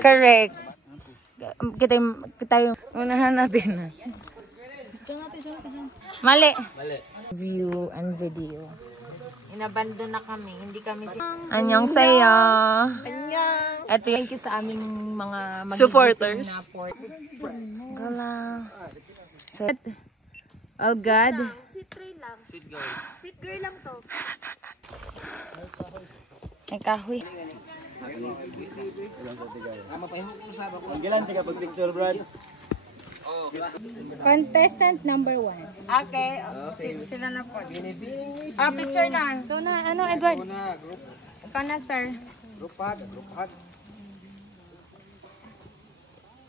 Correct. Kita yung unahan natin. Mali. View and video. Inabandon na kami. Hindi kami Anyong sayo. Anyong. Ito yung sa aming mga supporters. Gala. So, oh God. Sit lang. Sit girl lang to. Ay kahoy. Panggilan, tiga pag-picture, Brad. Contestant number 1. Okay. Sila na po. Picture na. Ikaw na, ano, Edward? Ikaw na, sir. Group hug.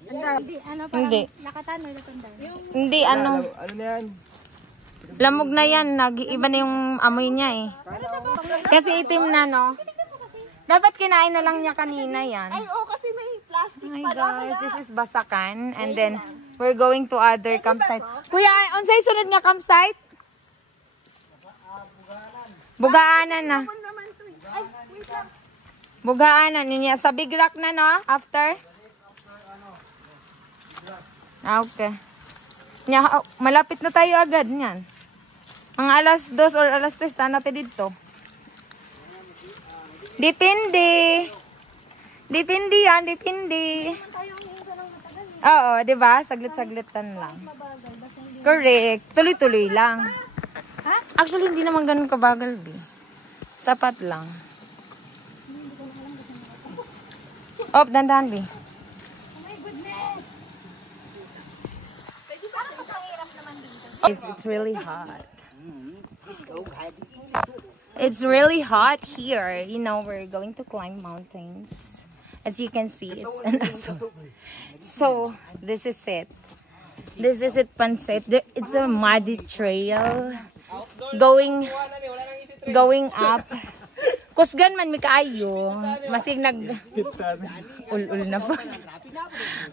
Hindi, ano parang Hindi. lakatan o latanda? Hindi, ano. Ano na yan? Lamog na yan. Nag-iba na yung amoy niya eh. Kasi itim na, no? Dapat kinain na lang niya kanina yan. Ay, oh, kasi may plastic Oh my pala. gosh, this is Basakan. And then, we're going to other campsite. Kuya, unsay sunod nga campsite? Bugaanan na. Bugaanan. Niya sa Big Rock na, no? After? Okay. Nya, malapit na tayo agad niyan. Mga alas 2 or alas 3 na natin dito. Depende. Depende yan, depende. Oo, di ba? Saglit-saglitan lang. Correct. Tuloy-tuloy lang. Actually, hindi naman ganun kabagal, B. Sapat lang. Oh, dandan, B. It's really hot. It's really hot here. You know, we're going to climb mountains. As you can see, it's so this is it. This is it, Pansit. It's a muddy trail going up. Kusgan man mi kaayo. Masig nag ul na po.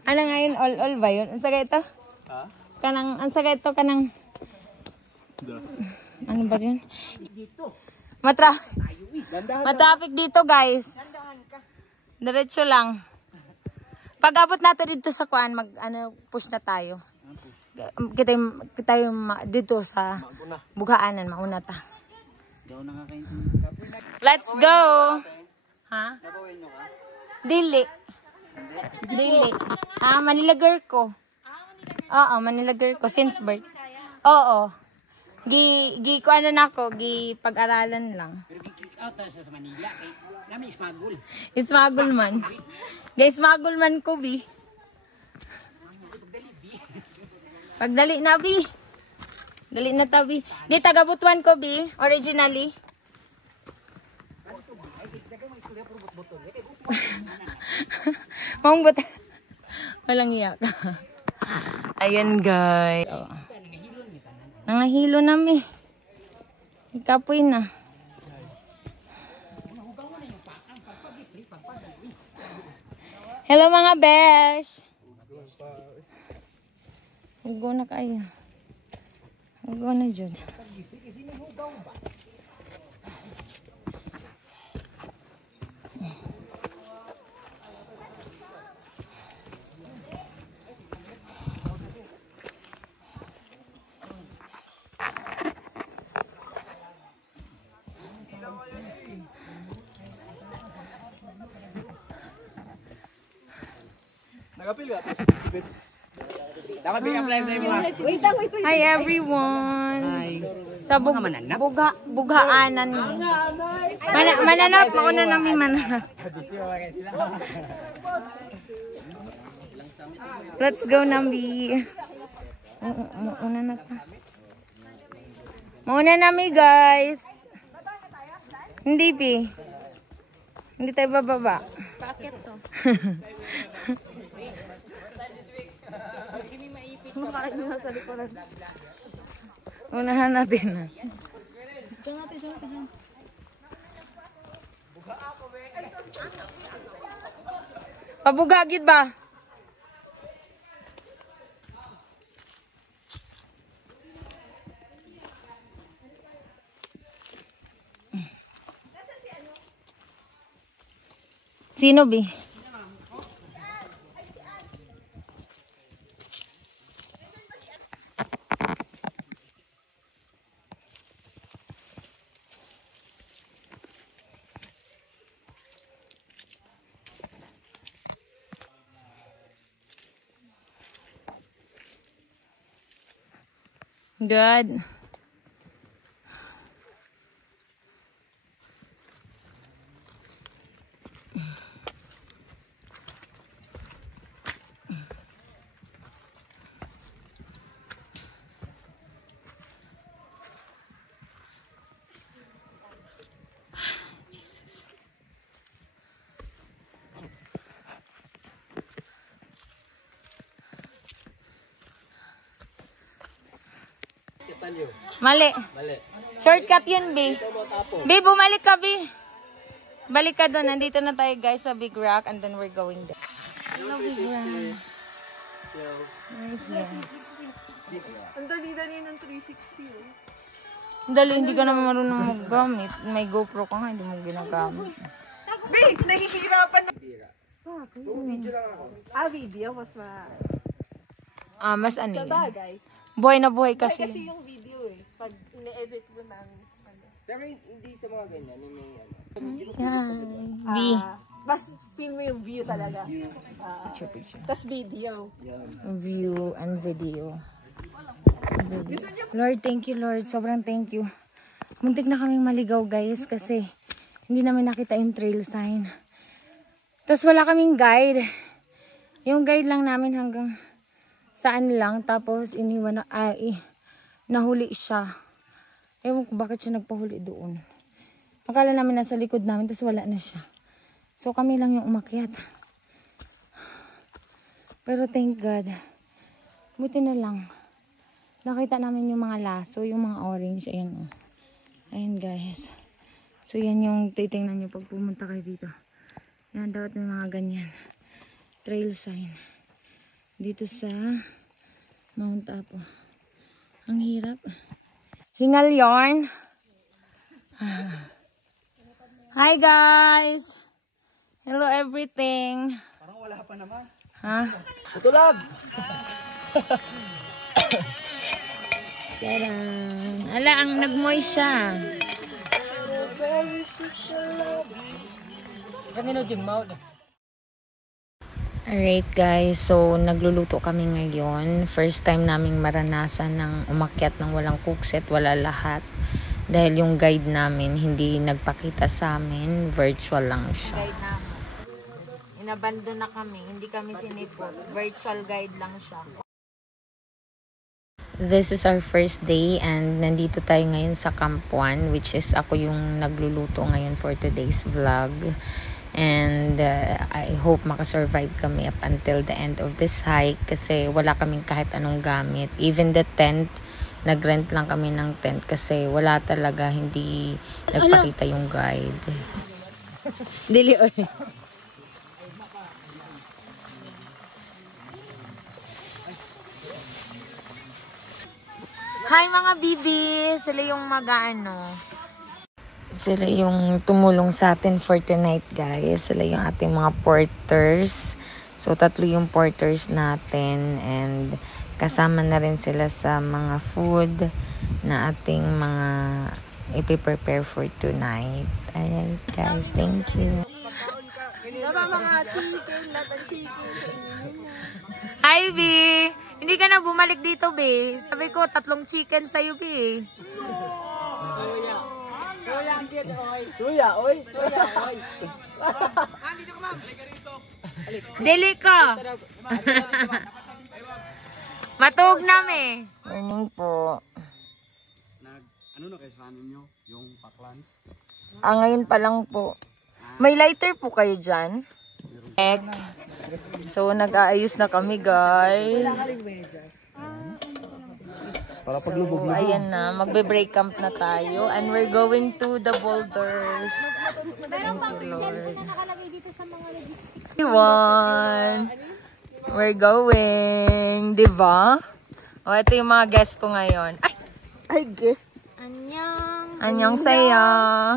Ano ngayon ul ba yun? Ang saga ito? Kanang ang saga ito kanang ano ba yun? Matraffic dito, guys. Diretso lang. Pag abot natin dito sa kuan, push na tayo. Kita yung dito sa Bugaanan, mauna ta. Let's go. Ha? Dili. Manila girl ko. Oo, Manila girl ko since birth. Oo. Gi ko ano nako, gi pag-aralan lang. Pero gi-kick out sa Manila kay nami smagol. Smagol man. Guys, smagol man ko, Bi. Pagdali na, Bi. Dali na ta, Bi. Di taga Butuan ko, Bi, originally. Mong but walang iyak. Ayan, guys. Oh. Nangahilo nami. Ikapoy na. Hello mga besh. Hugo na kayo. Hugo na dyan. Dapat bigyan sa imo. Hi everyone. Hi. Sa Bugaanan. Mananap, mauna namin mananap. Let's go, Nambi. Mauna na ta. Mauna nami, guys. Hindi, Pi. Hindi tayo bababa. Bakit to? Makain mo sa likuran. Unahan natin na. Diyan natin. Pabugagid ba? Sino, Bi? Good. Mali. Shortcut yun, B. B, bumalik ka, B. Balik ka doon. Nandito na tayo, guys, sa Big Rock. And then we're going there. Hello, Big Rock. Where is here? Ang dali-dali ng 360 oh. Dali, hindi ka naman marunong maggamit. May GoPro ka nga, hindi mo ginagamit. Wait, nahihirapan na. Video mas Mas ano yun? bagay. Buhay na buhay kasi. Kasi yung video pag ine-edit mo ng Pero hindi sa mga ganyan, yung may ano. B. mas feel mo yung view talaga. Picture. Tas video. View and video. Lord, thank you, Lord. Sobrang thank you. Muntik na kaming maligaw, guys, kasi hindi namin nakita yung trail sign. Tapos wala kaming guide. Yung guide lang namin hanggang saan lang. Tapos iniwan na, nahuli siya. Ewan ko bakit siya nagpahuli doon. Akala namin nasa likod namin, tapos wala na siya. So kami lang yung umakyat. Pero thank God. Buti na lang. Nakita namin yung mga laso, yung mga orange. Ayan, oh. Ayan, guys. So yan yung titingnan nyo pag pumunta kayo dito. Yan, dapat may mga ganyan. Trail sign. Dito sa Mount Apo. Ang hirap. Hingal yarn. Hi guys! Hello everything. Parang wala pa naman. Ha? Tutulab! Tcharan! Ala, ang nagmoy siya. Alright guys, so nagluluto kami ngayon. First time naming maranasan ng umakyat ng walang cookset, wala lahat. Dahil yung guide namin hindi nagpakita sa amin, virtual lang siya. Guide namin. Inabandon na kami, hindi kami sinipot. Virtual guide lang siya. This is our first day and nandito tayo ngayon sa Camp 1, which is ako yung nagluluto ngayon for today's vlog. And I hope makasurvive kami up until the end of this hike kasi wala kaming kahit anong gamit. Even the tent, nag-rent lang kami ng tent kasi wala talaga, hindi nagpakita yung guide. Dili, oy. Hi mga bibi! Sila yung mag-ano. Sila yung tumulong sa atin for tonight, guys. Sila yung ating mga porters. So, 3 yung porters natin. And kasama na rin sila sa mga food na ating mga ipiprepare for tonight. Alright, guys. Thank you. Diba mga chicken, lahat ng chicken. Hi, B! Hindi ka na bumalik dito, B. Sabi ko, 3 chicken sa'yo, B. Suya, oy! Dili ka! Matug nami. Morning po. Ano na kayo sa nyo? Yung paklans? Ngayon pa lang po. May lighter po kayo dyan? So, nag-aayos na kami, guys. Para paglubog So, ayan na. Magbe-break camp na tayo. And we're going to the boulders. Thank you, Lord. Iwan. We're going. Diba? O, ito yung mga guests ko ngayon. Ay, guess. Annyeong. Anyong saya.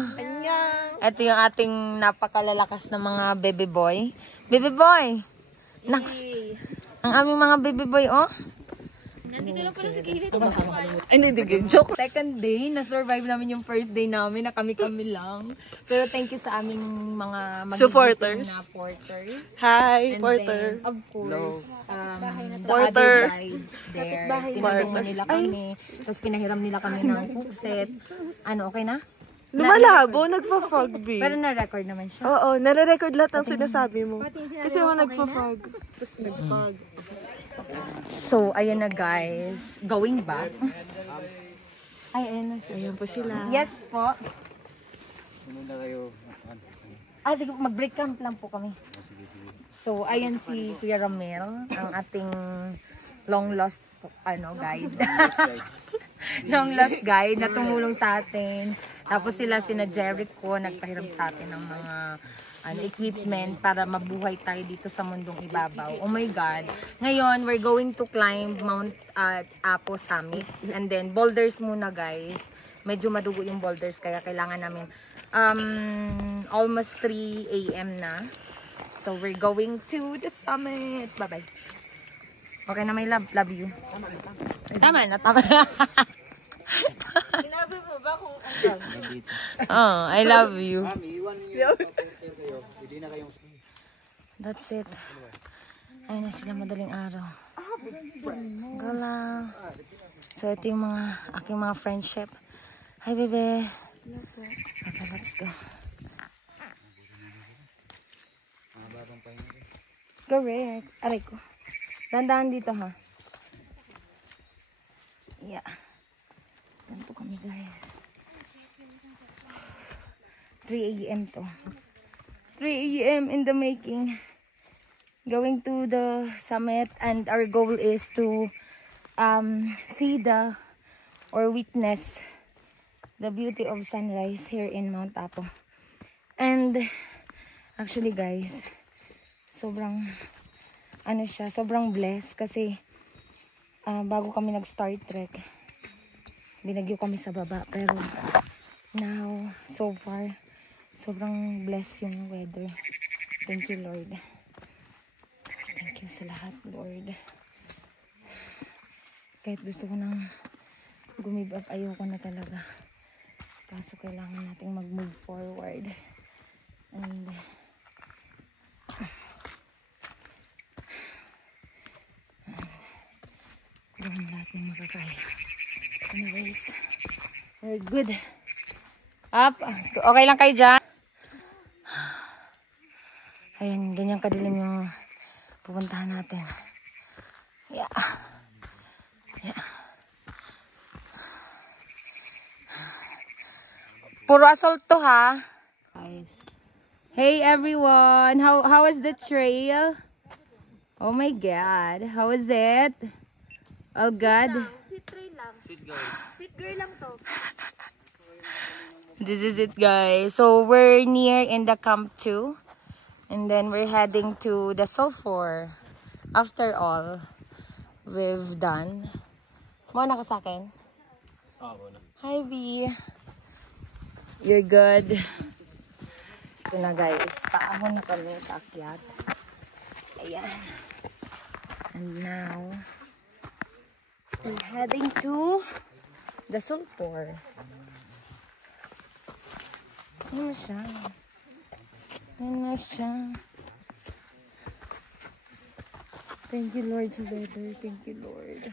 Annyeong. Ito yung ating napakalalakas na mga baby boy. Baby boy! Naks! Ang aming mga baby boy, oh. Nandito lang pala si Kayla. Ay, hindi, joke. Second day, na-survive namin yung first day namin na kami-kami lang. Pero thank you sa aming mga Supporters. na porters. Hi, And Porter. then, of course, the Porter. other guides there. Tinulungan nila kami. Tapos pinahiram nila kami ng cook set. Ano, okay na? Lumalabo, nagpa-fog, B. Pero na-record naman siya. Oo, nare-record lahat ng sinasabi mo. Kasi ako nagpa-fog. Tapos nag-fog. So, ayan na guys. Going back. Ay, ayan na. Ayan po sila. Yes po. Sumunod kayo. Sige, mag-break camp lang po kami. So, ayan si Kuya Ramel, ang ating long lost guide. Long lost guide na tumulong sa atin. Tapos sina Jericho, nagpahiram sa atin ng mga equipment para mabuhay tayo dito sa mundong ibabaw. Oh my God. Ngayon, we're going to climb Mount Apo Summit. And then, boulders muna guys. Medyo madugo yung boulders, kaya kailangan namin almost 3 AM na. So, we're going to the summit. Bye-bye. Okay na, my love. Love you. Tama na. Sinabi mo ba kung ang Oh, I love you. Iwan niyo kayo. Hindi na kayong... That's it. Ayun na sila, madaling araw. Go lang. So, ito yung aking mga friendship. Hi, bebe. Okay, let's go. Correct. Aray ko. Dandahan dito, ha? Yeah. Ganito kami, guys. 3 AM to. 3 AM in the making. Going to the summit, and our goal is to see or witness the beauty of sunrise here in Mount Apo. And actually guys, sobrang sobrang blessed kasi bago kami nag-start trek, binagyo kami sa baba, pero now, so far, sobrang blessed yung weather. Thank you, Lord. Thank you sa lahat, Lord. Kahit gusto ko nang gumib up, ayoko na talaga. Kaso kailangan nating mag-move forward. And gawin lahat ng makakaya. Anyways, we're good. Up. Okay lang kayo dyan? Ayan, ganyan kadilim yung pupuntahan natin. Yeah. Yeah. Puro assault to, ha? Hey everyone, how was the trail? Oh my God, how was it? All good? Sit train lang. Sit girl lang to. This is it, guys. So we're near in the camp 2, and then we're heading to the sulfur. After all, we've done. Muna ka sa akin. Hi, B. You're good. Ito na guys, paahon na kami, paakyat. Ayan. And now, we're heading to the sulfur. Ano siya? Ano siya? Thank you, Lord, sa weather. Thank you, Lord.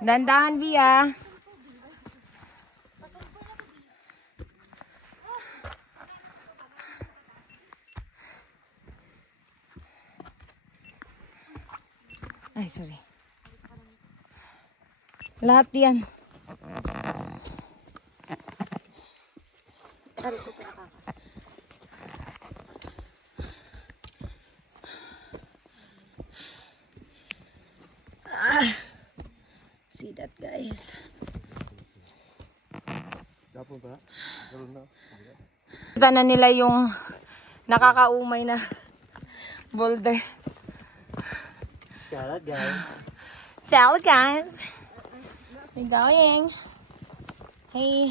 Dandahan, Bia. Ay, sorry. Lahat yan. See that, guys. Kita na nila yung nakakaumay na boulder. Salad, guys. Salad, guys. We're going. Hey,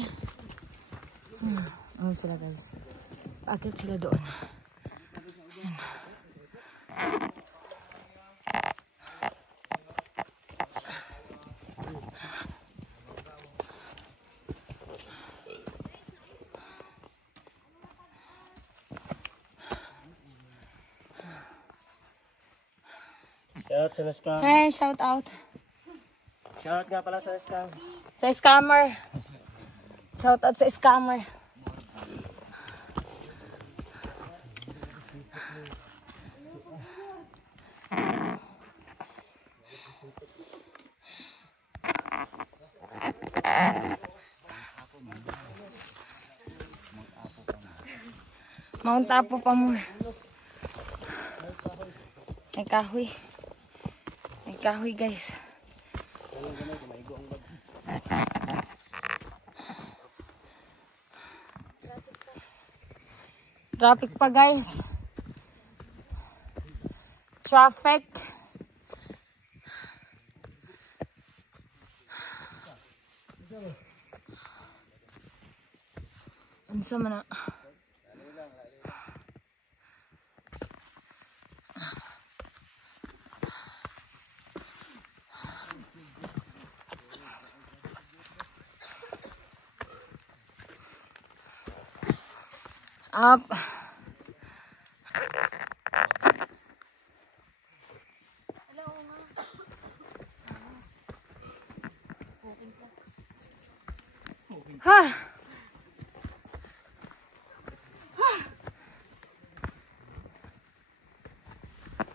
Ayun sila guys. Paakit sila doon. Ayan. Shout sa scam. Hey, shout out. Shout nga pala sa scam. Sa scammer. Shout out sa scammer. Mount Apo pa mo. May kahoy. May kahoy guys. Traffic pa guys. Traffic. Unsa man na? Up. Ha.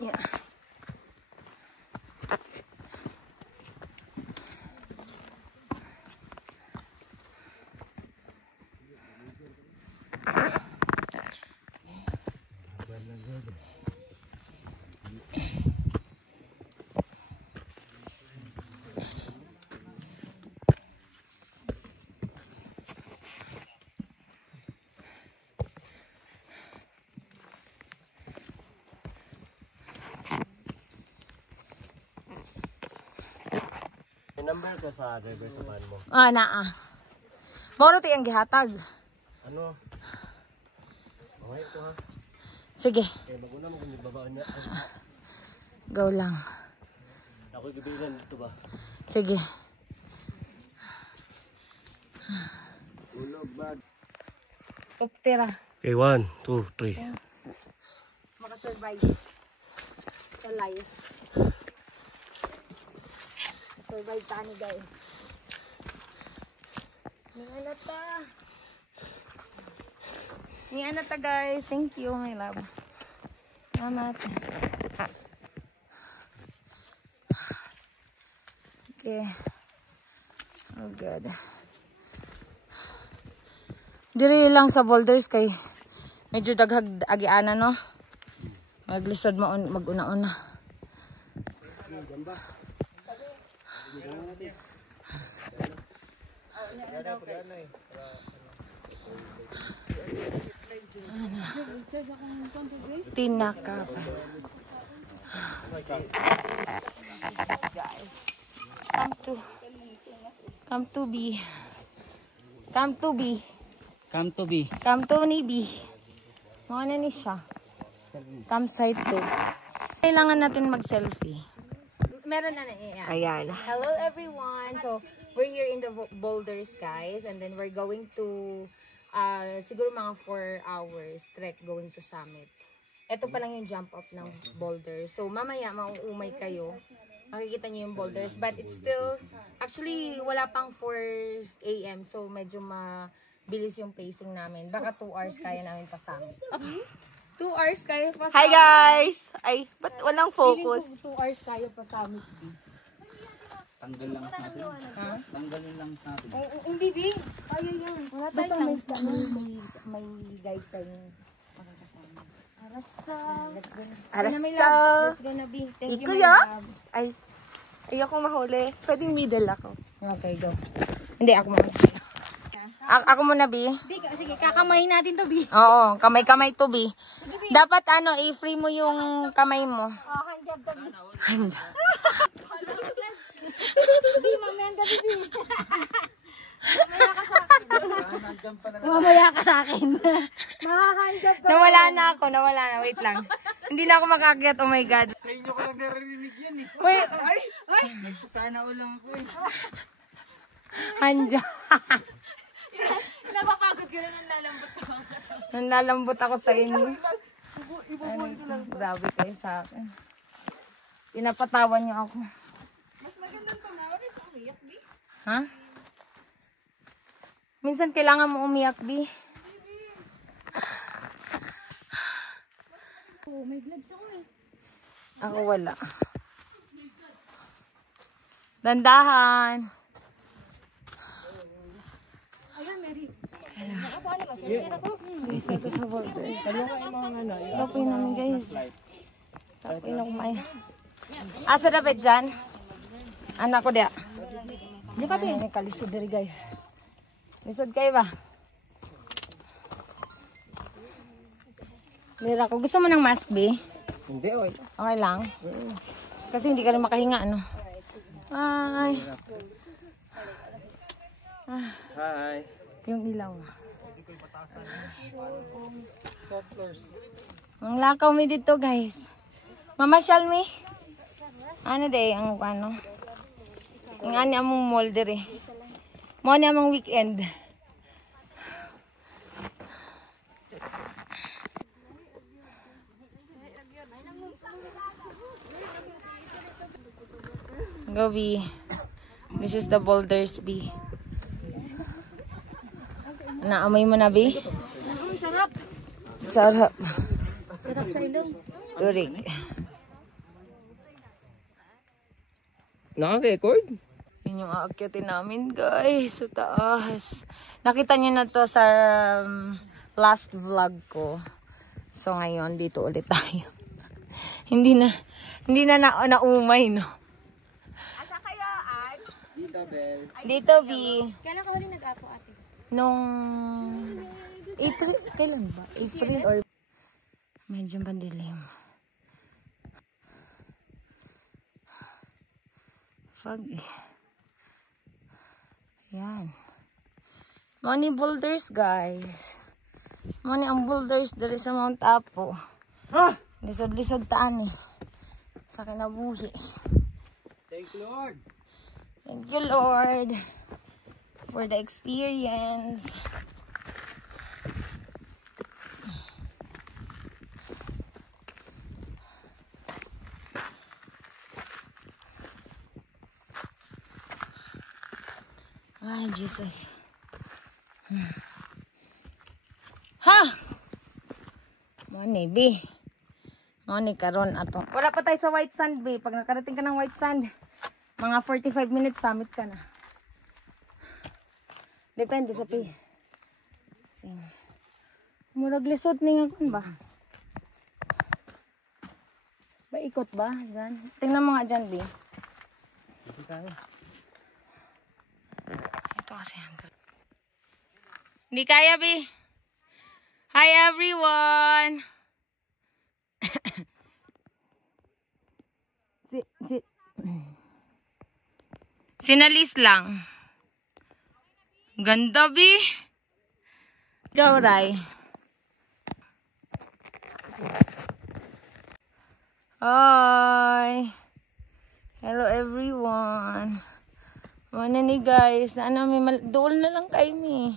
Yeah. Number ka sa driver sa van mo. Ah, naa. Moro ti ang gihatag. Ano? Okay ito ha. Sige, Okay, maguna mo kung babaan niya. go lang. Ako'y gabilan dito ba? Sige. Ulog bag. Uptira. Okay, 1, 2, 3. Makasurvive. Sa life. Survive tani guys. Ni anata guys. Thank you my love. Salamat. Okay. Oh god. Diri lang sa boulders kay medyo daghag agiana no. Maglisod maguna-una. Tinaka pa. Come to be. Come to be. Come to be. Come to ni be. Mga na ni siya. Come side to. Kailangan natin mag-selfie. Meron na na. Ayan. Hello everyone. So, we're here in the boulders guys. And then we're going to siguro mga 4 hours trek going to summit. Ito pa lang yung jump up ng boulders. So, mamaya mauumay kayo. Makikita niyo yung boulders. But it's still, actually, wala pang 4 AM. So, medyo mabilis yung pacing namin. Baka 2 hours kaya namin pa summit. 2 hours kaya pa summit. Hi guys! Ay, ba't walang focus? 2 hours kaya pa summit. Tanggal lang natin. Ha? Tanggalin lang natin. Hindi, di. Kaya yan. Basta may guide kayong makakasama. Arasa. That's gonna be. Thank you, Kuya? my love. Ay, ayoko mahuli. Pwedeng middle ako. Okay, go. Hindi, ako muna sa'yo. Ako muna, Bi. Sige, kakamayin natin to, Bi. Oo, kamay-kamay to, Bi. Dapat, i-free mo yung kamay mo. Oh, handjab to, Bi. Handjab. Bi, mamayang gabi, Bi. Mamaya. ka sa akin. Nawala na. Wait lang. Hindi na ako makakyat. Oh my God. Sa inyo ko lang narinig yan eh. Wait. Nagsasana ulang ako eh. Hanja. Napapagod ka na nang lalambot ako. Nanlalambot ako sa inyo. Grabe kayo sa akin. Pinapatawan niyo ako. Mas magandang tumawag sa umiyak, Bi. Ha? Minsan kailangan mo umiyak, Bi. Oh, may gloves ako eh. Ako wala. Dandahan. Ayan, Mary. Guys, ito sa borders. Tapos namin, guys. Tapos na kumaya. Asa dapat dyan? Anak ko dia. Di ba tayo? Ay, kalisod diri, guys. Lisod kayo ba? Lira ko. Gusto mo ng mask, B? Hindi, oy. Okay lang? Kasi hindi ka rin makahinga, ano? Ay. Hi. Yung ilaw. Ang lakaw mi dito, guys. Mamasyal mi. Ano day, ang ano? Ang ani among mall dire. Mo ni among weekend. Go, B. This is the boulders, B. Naamoy mo na, B? Sarap. Sarap. Sarap sa ilong. Turig. Naka-record? Yun yung aakyatin namin, guys. Sa taas. Nakita niyo na to sa last vlog ko. So, ngayon, dito ulit tayo. hindi na naumay, no? Asa kayo, Ad? Dito, Bel. Dito, B. Kailan ka huli nag-apo, ate? Nung April, kailan ba? April or medyo pandilim. Fog eh. Yan. Money boulders, guys. Money ang boulders dari sa Mount Apo. Lisod-lisod taan eh. Sa kinabuhi. Thank you, Lord. Thank you, Lord, for the experience. Ay, Jesus. Ha! Money, B. Money karon ato. Wala pa tayo sa white sand, B. Pag nakarating ka ng white sand, mga 45 minutes summit ka na. Depende sa pi. Murag lisod ni nga kun ba? Ba ikot ba diyan? Tingnan mo nga diyan, B. Ito kasi hanggang. Hindi kaya, B. Hi everyone. Sinalis lang. Ganda, B. Ikaw, Ray. Hi. Hello, everyone. Mana ni, guys. Dool na lang kayo, mi.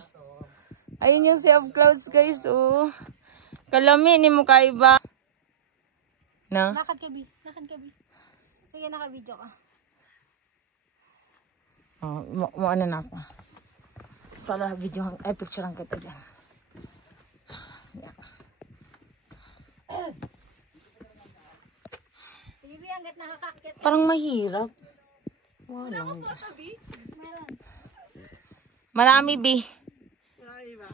Ayun yung sea of clouds, guys, oh. Kalami ni mo kayo ba? Na? Lakad ka, Bi. Lakad ka, Bi. Sige, naka-video ka. Oh, mo ano na ako. Para video, picture lang kita dyan. Yeah. Sige, Bi, hanggat nakakakit. Parang mahirap. Wow lang. Marami, B. Marami ba?